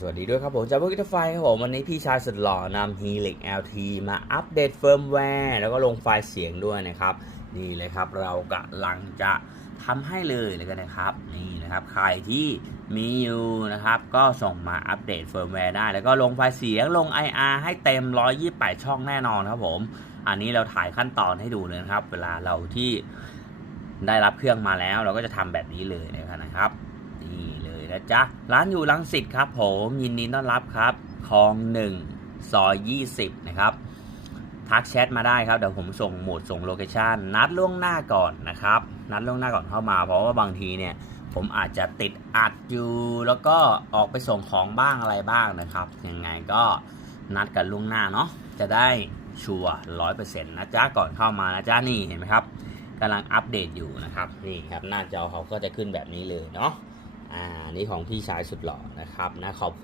สวัสดีด้วยครับผมจากพวกกิทไฟครับผมวันนี้พี่ชายสุดหล่อนำ Helix LT มาอัปเดตเฟิร์มแวร์แล้วก็ลงไฟล์เสียงด้วยนะครับ นี่เลยครับเรากำลังจะทำให้เลยเลยกันนะครับ นี่นะครับใครที่มีอยู่นะครับ ก็ส่งมาอัปเดตเฟิร์มแวร์ได้ แล้วก็ลงไฟล์เสียงลง IR ให้เต็ม 128 ช่องแน่นอนครับผม อันนี้เราถ่ายขั้นตอนให้ดูเลยนะครับ เวลาเราที่ได้รับเครื่องมาแล้ว เราก็จะทำแบบนี้เลยนะครับนี่ นะจ๊ะ ร้านอยู่ลังสิตครับผมยินดีต้อนรับครับคลองหนึ่งซอยยี่สิบนะครับ ทักแชทมาได้ครับ เดี๋ยวผมส่งโหมดส่งโลเคชันนัดล่วงหน้าก่อนนะครับ นัดล่วงหน้าก่อนเข้ามา เพราะว่าบางทีเนี่ย ผมอาจจะติดอัดอยู่แล้วก็ออกไปส่งของบ้างอะไรบ้างนะครับ ยังไงก็นัดกันล่วงหน้าเนาะจะได้ชัวร้อยเปอร์เซ็นต์นะจ๊ะก่อนเข้ามานะจ๊ะนี่เห็นไหมครับกำลังอัปเดตอยู่นะครับนี่ครับหน้าจอเขาก็จะขึ้นแบบนี้เลยเนาะ อ่านี่ของพี่ชายสุดหล่อนะครับนะขอบคุณ